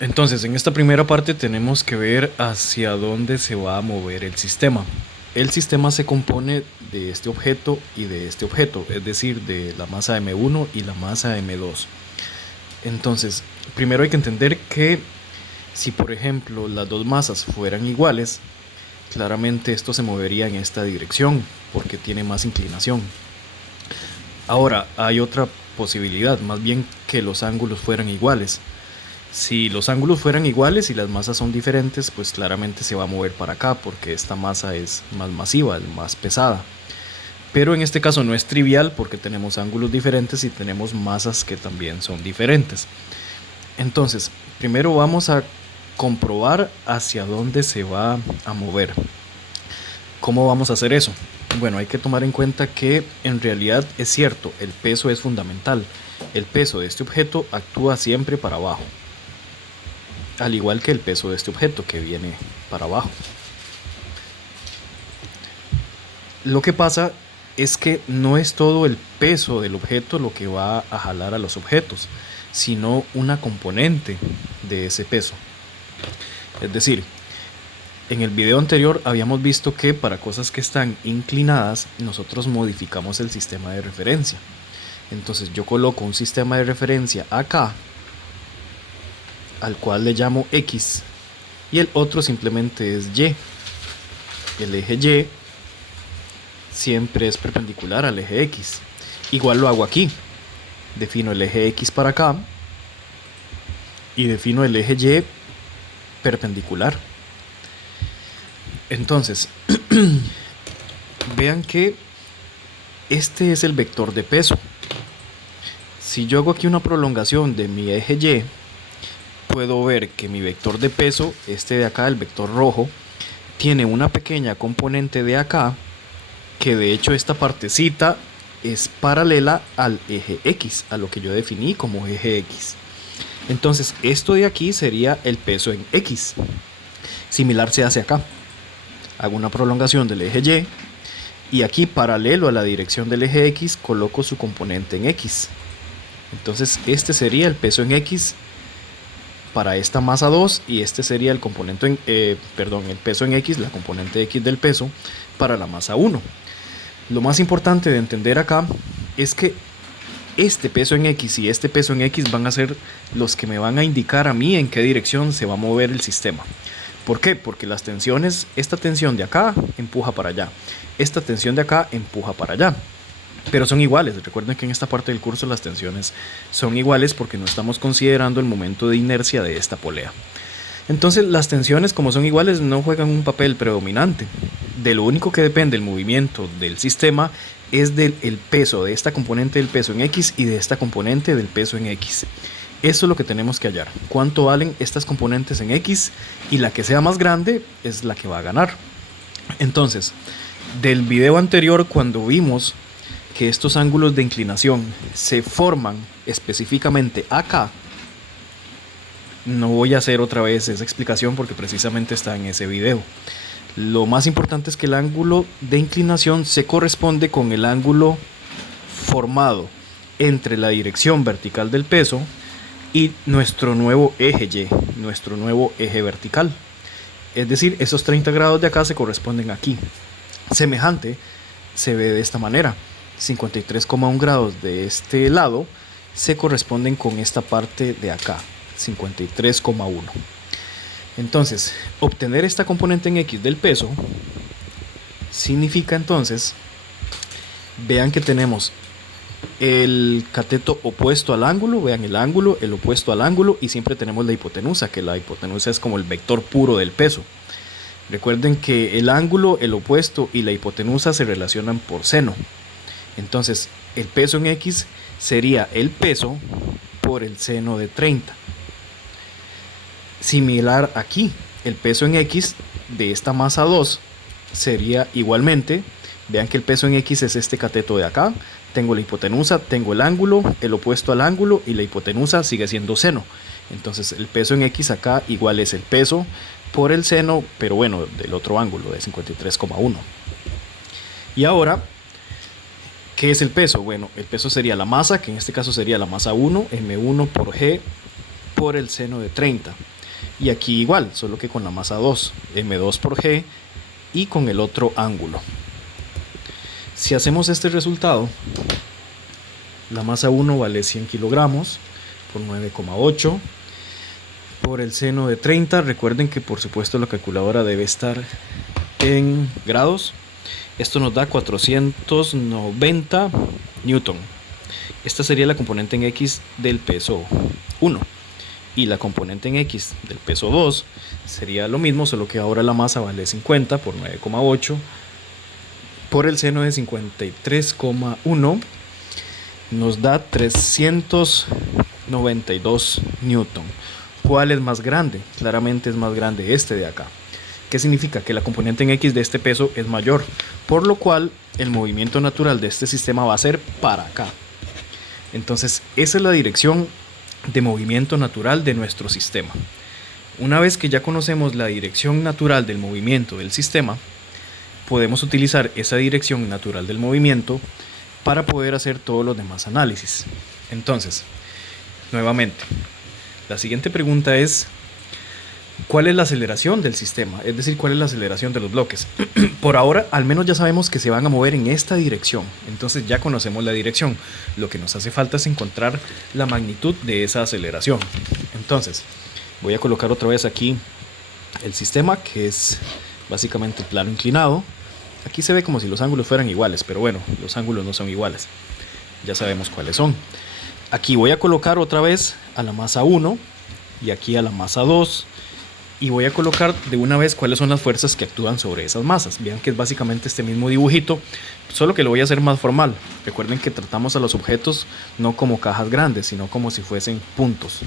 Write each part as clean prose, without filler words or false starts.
Entonces, en esta primera parte tenemos que ver hacia dónde se va a mover el sistema. El sistema se compone de este objeto y de este objeto, es decir, de la masa m1 y la masa m2. Entonces, primero hay que entender que si por ejemplo las dos masas fueran iguales, claramente esto se movería en esta dirección porque tiene más inclinación. Ahora, hay otra posibilidad, más bien que los ángulos fueran iguales. Si los ángulos fueran iguales y las masas son diferentes, pues claramente se va a mover para acá porque esta masa es más masiva, es más pesada. Pero en este caso no es trivial porque tenemos ángulos diferentes y tenemos masas que también son diferentes. Entonces, primero vamos a comprobar hacia dónde se va a mover. ¿Cómo vamos a hacer eso? Bueno, hay que tomar en cuenta que en realidad es cierto, el peso es fundamental. El peso de este objeto actúa siempre para abajo, al igual que el peso de este objeto que viene para abajo. Lo que pasa es que no es todo el peso del objeto lo que va a jalar a los objetos, sino una componente de ese peso. Es decir, en el video anterior habíamos visto que para cosas que están inclinadas nosotros modificamos el sistema de referencia. Entonces yo coloco un sistema de referencia acá, al cual le llamo X, y el otro simplemente es Y. El eje Y siempre es perpendicular al eje X. Igual lo hago aquí. Defino el eje X para acá y defino el eje Y perpendicular. Entonces, vean que este es el vector de peso. Si yo hago aquí una prolongación de mi eje Y, puedo ver que mi vector de peso, este de acá, el vector rojo, tiene una pequeña componente de acá, que de hecho esta partecita es paralela al eje X, a lo que yo definí como eje X. Entonces esto de aquí sería el peso en X. Similar se hace acá. Hago una prolongación del eje Y aquí paralelo a la dirección del eje X coloco su componente en X. Entonces este sería el peso en X para esta masa 2 y este sería el componente el peso en X, la componente X del peso para la masa 1. Lo más importante de entender acá es que este peso en X y este peso en X van a ser los que me van a indicar a mí en qué dirección se va a mover el sistema. ¿Por qué? Porque las tensiones, esta tensión de acá empuja para allá, esta tensión de acá empuja para allá, pero son iguales. Recuerden que en esta parte del curso las tensiones son iguales porque no estamos considerando el momento de inercia de esta polea. Entonces las tensiones, como son iguales, no juegan un papel predominante. De lo único que depende el movimiento del sistema es del peso de esta componente del peso en X y de esta componente del peso en X. Eso es lo que tenemos que hallar. ¿Cuánto valen estas componentes en X? Y la que sea más grande es la que va a ganar. Entonces, del video anterior, cuando vimos que estos ángulos de inclinación se forman específicamente acá, no voy a hacer otra vez esa explicación porque precisamente está en ese video. Lo más importante es que el ángulo de inclinación se corresponde con el ángulo formado entre la dirección vertical del peso y nuestro nuevo eje Y, nuestro nuevo eje vertical. Es decir, esos 30 grados de acá se corresponden aquí. Semejante se ve de esta manera. 53,1 grados de este lado se corresponden con esta parte de acá, 53,1. Entonces, obtener esta componente en X del peso significa entonces, vean que tenemos el cateto opuesto al ángulo, vean el ángulo, el opuesto al ángulo, y siempre tenemos la hipotenusa, que la hipotenusa es como el vector puro del peso. Recuerden que el ángulo, el opuesto y la hipotenusa se relacionan por seno. Entonces, el peso en X sería el peso por el seno de 30. Similar aquí, el peso en X de esta masa 2 sería igualmente, vean que el peso en X es este cateto de acá, tengo la hipotenusa, tengo el ángulo, el opuesto al ángulo y la hipotenusa sigue siendo seno. Entonces el peso en X acá igual es el peso por el seno, pero bueno, del otro ángulo de 53,1. Y ahora, ¿qué es el peso? Bueno, el peso sería la masa, que en este caso sería la masa 1, M1 por G por el seno de 30. Y aquí igual, solo que con la masa 2, m2 por g y con el otro ángulo. Si hacemos este resultado, la masa 1 vale 100 kilogramos por 9,8 por el seno de 30. Recuerden que por supuesto la calculadora debe estar en grados. Esto nos da 490 newton. Esta sería la componente en X del peso 1. Y la componente en X del peso 2 sería lo mismo, solo que ahora la masa vale 50 por 9,8 por el seno de 53,1. Nos da 392 newton. ¿Cuál es más grande? Claramente es más grande este de acá. ¿Qué significa? Que la componente en X de este peso es mayor, por lo cual el movimiento natural de este sistema va a ser para acá. Entonces, esa es la dirección de movimiento natural de nuestro sistema. Una vez que ya conocemos la dirección natural del movimiento del sistema, podemos utilizar esa dirección natural del movimiento para poder hacer todos los demás análisis. Entonces, nuevamente, la siguiente pregunta es: ¿cuál es la aceleración del sistema? Es decir, ¿cuál es la aceleración de los bloques? Por ahora, al menos ya sabemos que se van a mover en esta dirección. Entonces ya conocemos la dirección. Lo que nos hace falta es encontrar la magnitud de esa aceleración. Entonces, voy a colocar otra vez aquí el sistema, que es básicamente plano inclinado. Aquí se ve como si los ángulos fueran iguales, pero bueno, los ángulos no son iguales. Ya sabemos cuáles son. Aquí voy a colocar otra vez a la masa 1 y aquí a la masa 2. Y voy a colocar de una vez cuáles son las fuerzas que actúan sobre esas masas. Vean que es básicamente este mismo dibujito, solo que lo voy a hacer más formal. Recuerden que tratamos a los objetos no como cajas grandes, sino como si fuesen puntos.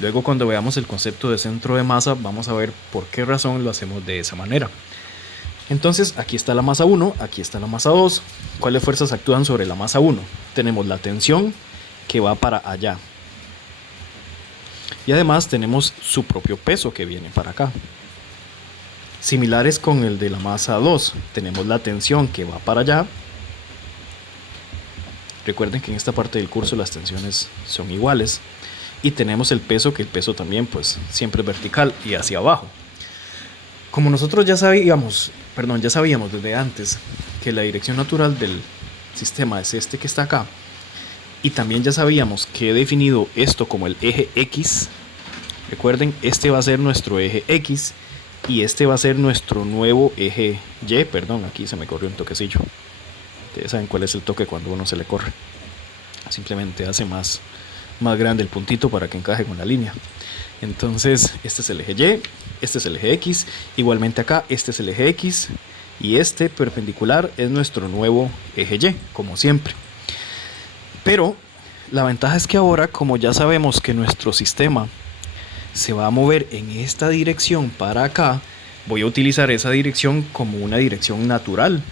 Luego, cuando veamos el concepto de centro de masa, vamos a ver por qué razón lo hacemos de esa manera. Entonces, aquí está la masa 1, aquí está la masa 2. ¿Cuáles fuerzas actúan sobre la masa 1? Tenemos la tensión que va para allá. Y además tenemos su propio peso que viene para acá. Similares con el de la masa 2, tenemos la tensión que va para allá. Recuerden que en esta parte del curso las tensiones son iguales. Y tenemos el peso, que el peso también pues siempre es vertical y hacia abajo. Como nosotros ya sabíamos desde antes que la dirección natural del sistema es este que está acá, y también ya sabíamos que he definido esto como el eje X. Recuerden, este va a ser nuestro eje X y este va a ser nuestro nuevo eje Y. Perdón, aquí se me corrió un toquecillo. Ustedes saben cuál es el toque cuando uno se le corre. Simplemente hace más grande el puntito para que encaje con la línea. Entonces, este es el eje Y, este es el eje X. Igualmente acá, este es el eje X y este perpendicular es nuestro nuevo eje Y, como siempre. Pero la ventaja es que ahora, como ya sabemos que nuestro sistema se va a mover en esta dirección para acá, voy a utilizar esa dirección como una dirección natural.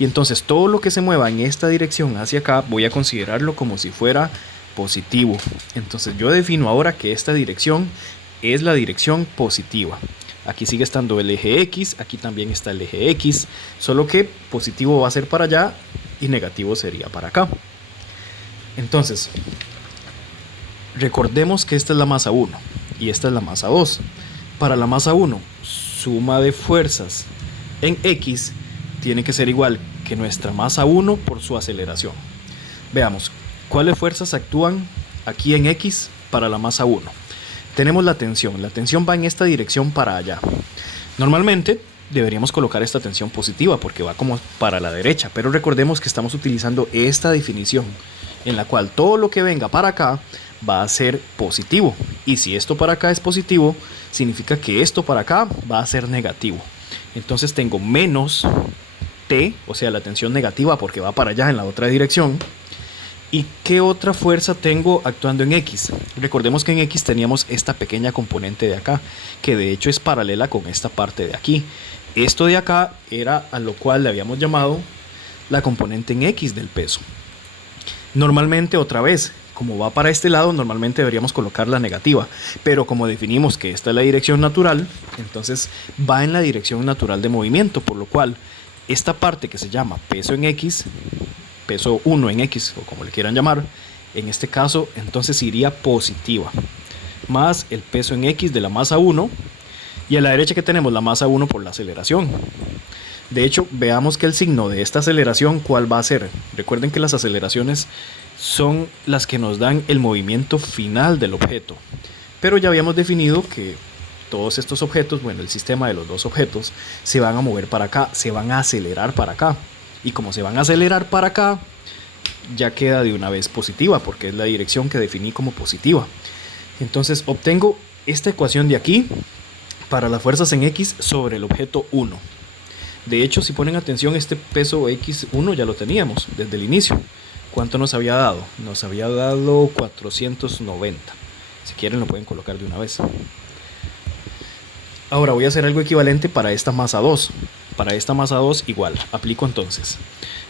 Y entonces todo lo que se mueva en esta dirección hacia acá, voy a considerarlo como si fuera positivo. Entonces yo defino ahora que esta dirección es la dirección positiva. Aquí sigue estando el eje X, aquí también está el eje X, solo que positivo va a ser para allá y negativo sería para acá. Entonces, recordemos que esta es la masa 1 y esta es la masa 2. Para la masa 1, suma de fuerzas en X tiene que ser igual que nuestra masa 1 por su aceleración. Veamos, ¿cuáles fuerzas actúan aquí en X para la masa 1? Tenemos la tensión va en esta dirección para allá. Normalmente deberíamos colocar esta tensión positiva porque va como para la derecha, pero recordemos que estamos utilizando esta definición en la cual todo lo que venga para acá va a ser positivo, y si esto para acá es positivo, significa que esto para acá va a ser negativo. Entonces tengo menos T, o sea la tensión negativa porque va para allá en la otra dirección. ¿Y qué otra fuerza tengo actuando en X? Recordemos que en X teníamos esta pequeña componente de acá, que de hecho es paralela con esta parte de aquí. Esto de acá era a lo cual le habíamos llamado la componente en X del peso. Normalmente, otra vez, como va para este lado, normalmente deberíamos colocar la negativa, pero como definimos que esta es la dirección natural, entonces va en la dirección natural de movimiento, por lo cual esta parte que se llama peso en X, peso 1 en X, o como le quieran llamar, en este caso entonces iría positiva. más el peso en X de la masa 1, y a la derecha que tenemos la masa 1 por la aceleración. De hecho, veamos que el signo de esta aceleración, ¿cuál va a ser? Recuerden que las aceleraciones son las que nos dan el movimiento final del objeto, pero ya habíamos definido que todos estos objetos, bueno, el sistema de los dos objetos, se van a mover para acá, se van a acelerar para acá, y como se van a acelerar para acá, ya queda de una vez positiva, porque es la dirección que definí como positiva. Entonces obtengo esta ecuación de aquí para las fuerzas en X sobre el objeto 1. De hecho, si ponen atención, este peso X1 ya lo teníamos desde el inicio. ¿Cuánto nos había dado? Nos había dado 490. Si quieren lo pueden colocar de una vez. Ahora voy a hacer algo equivalente para esta masa 2. Para esta masa 2 igual. Aplico entonces.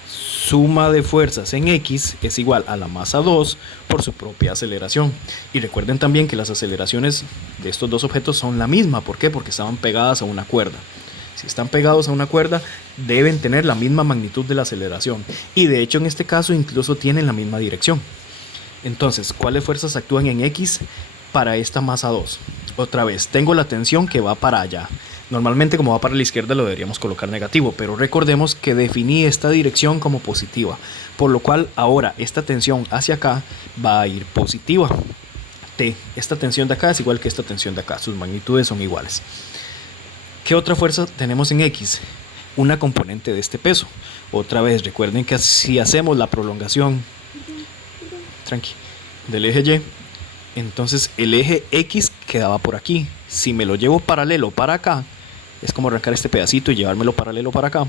Suma de fuerzas en X es igual a la masa 2 por su propia aceleración. Y recuerden también que las aceleraciones de estos dos objetos son la misma. ¿Por qué? Porque estaban pegadas a una cuerda. Si están pegados a una cuerda, deben tener la misma magnitud de la aceleración. Y de hecho en este caso incluso tienen la misma dirección. Entonces, ¿cuáles fuerzas actúan en X para esta masa 2? Otra vez, tengo la tensión que va para allá. Normalmente como va para la izquierda lo deberíamos colocar negativo, pero recordemos que definí esta dirección como positiva. Por lo cual ahora esta tensión hacia acá va a ir positiva. T, esta tensión de acá es igual que esta tensión de acá, sus magnitudes son iguales. ¿Qué otra fuerza tenemos en X? Una componente de este peso. Otra vez, recuerden que si hacemos la prolongación del eje Y, entonces el eje X quedaba por aquí. Si me lo llevo paralelo para acá, es como arrancar este pedacito y llevármelo paralelo para acá.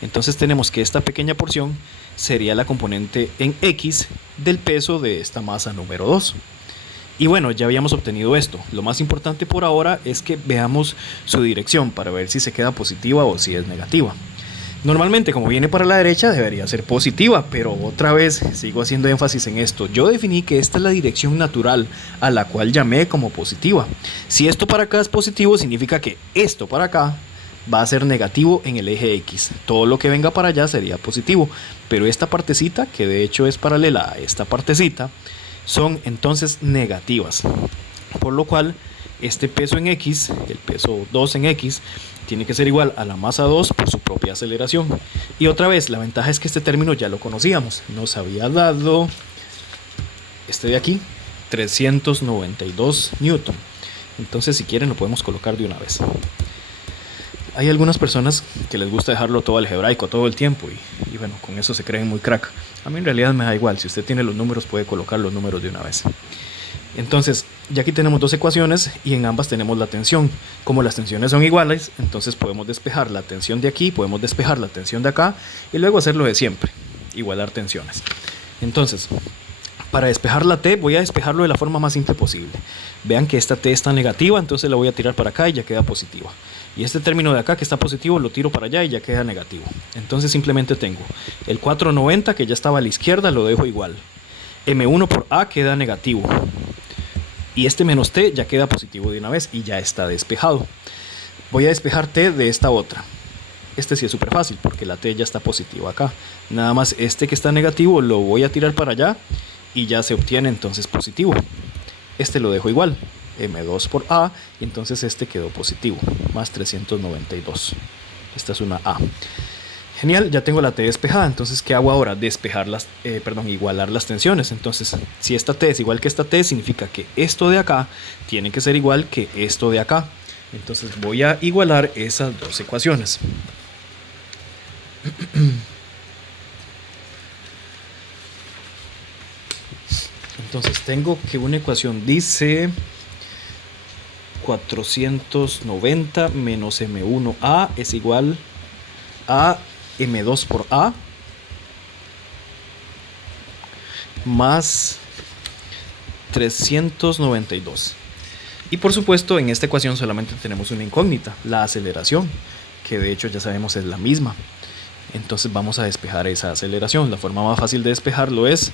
Entonces tenemos que esta pequeña porción sería la componente en X del peso de esta masa número 2. Y bueno, ya habíamos obtenido esto. Lo más importante por ahora es que veamos su dirección para ver si se queda positiva o si es negativa. Normalmente como viene para la derecha debería ser positiva, pero otra vez sigo haciendo énfasis en esto. Yo definí que esta es la dirección natural a la cual llamé como positiva. Si esto para acá es positivo, significa que esto para acá va a ser negativo en el eje X. Todo lo que venga para allá sería positivo, pero esta partecita, que de hecho es paralela a esta partecita, son entonces negativas. Por lo cual este peso en X, el peso 2 en X, tiene que ser igual a la masa 2 por su propia aceleración. Y otra vez, la ventaja es que este término ya lo conocíamos. Nos había dado este de aquí, 392 newton. Entonces si quieren lo podemos colocar de una vez. Hay algunas personas que les gusta dejarlo todo algebraico todo el tiempo y bueno, con eso se creen muy crack. A mí en realidad me da igual, si usted tiene los números puede colocar los números de una vez. Entonces, ya aquí tenemos dos ecuaciones y en ambas tenemos la tensión. Como las tensiones son iguales, entonces podemos despejar la tensión de aquí, podemos despejar la tensión de acá y luego hacer lo de siempre, igualar tensiones. Entonces, para despejar la T, voy a despejarlo de la forma más simple posible. Vean que esta T está negativa, entonces la voy a tirar para acá y ya queda positiva. Y este término de acá que está positivo lo tiro para allá y ya queda negativo. Entonces simplemente tengo el 490 que ya estaba a la izquierda, lo dejo igual. M1 por A queda negativo. Y este menos T ya queda positivo de una vez y ya está despejado. Voy a despejar T de esta otra. Este sí es súper fácil porque la T ya está positiva acá. Nada más este que está negativo lo voy a tirar para allá y ya se obtiene entonces positivo. Este lo dejo igual, M2 por A, y entonces este quedó positivo, más 392. Esta es una A. Genial, ya tengo la T despejada, entonces ¿qué hago ahora? Igualar las tensiones. Entonces, si esta T es igual que esta T, significa que esto de acá tiene que ser igual que esto de acá. Entonces voy a igualar esas dos ecuaciones. Entonces tengo que una ecuación dice 490 menos M1A es igual a M2 por A más 392. Y por supuesto en esta ecuación solamente tenemos una incógnita, la aceleración, que de hecho ya sabemos es la misma. Entonces vamos a despejar esa aceleración. La forma más fácil de despejarlo es,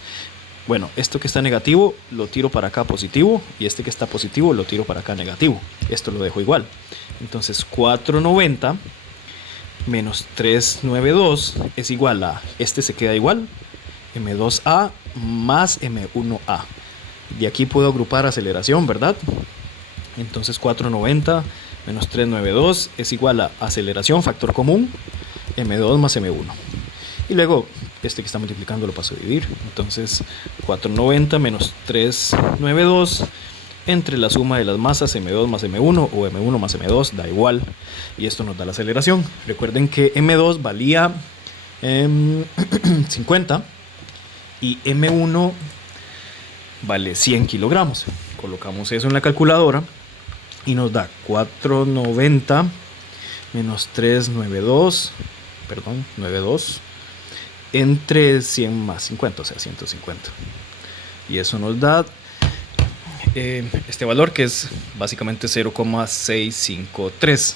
bueno, esto que está negativo lo tiro para acá positivo y este que está positivo lo tiro para acá negativo. Esto lo dejo igual. Entonces 490 menos 392 es igual a, este se queda igual, M2A más M1A. De aquí puedo agrupar aceleración, ¿verdad? Entonces 490 menos 392 es igual a aceleración, factor común, m2 más m1. Y luego este que está multiplicando lo paso a dividir. Entonces 490 menos 392 entre la suma de las masas m2 más m1 o m1 más m2, da igual. Y esto nos da la aceleración. Recuerden que m2 valía 50 y m1 vale 100 kilogramos. Colocamos eso en la calculadora y nos da 490 menos 392, perdón, 92 entre 100 más 50, o sea 150. Y eso nos da este valor, que es básicamente 0,653.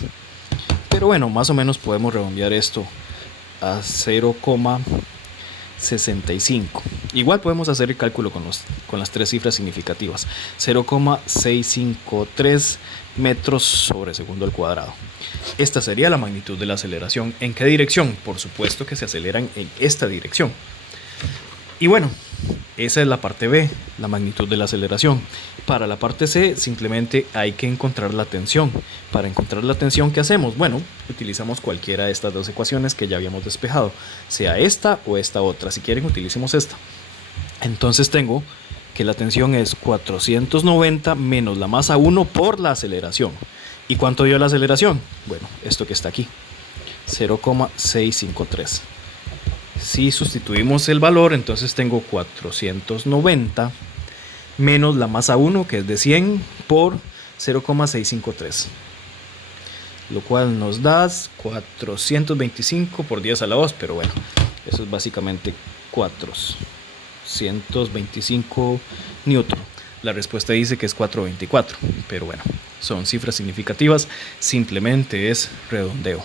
Pero bueno, más o menos podemos redondear esto a 0,65. Igual podemos hacer el cálculo con las tres cifras significativas. 0,653 metros sobre segundo al cuadrado. Esta sería la magnitud de la aceleración. ¿En qué dirección? Por supuesto que se aceleran en esta dirección. Y bueno, esa es la parte B, la magnitud de la aceleración. Para la parte C simplemente hay que encontrar la tensión. Para encontrar la tensión, ¿qué hacemos? Bueno, utilizamos cualquiera de estas dos ecuaciones que ya habíamos despejado, sea esta o esta otra. Si quieren, utilicemos esta. Entonces tengo que la tensión es 490 menos la masa 1 por la aceleración. ¿Y cuánto dio la aceleración? Bueno, esto que está aquí, 0,653. Si sustituimos el valor, entonces tengo 490 menos la masa 1, que es de 100, por 0,653. Lo cual nos da 425 por 10 a la 2, pero bueno, eso es básicamente 425 newton. La respuesta dice que es 424, pero bueno, son cifras significativas, simplemente es redondeo.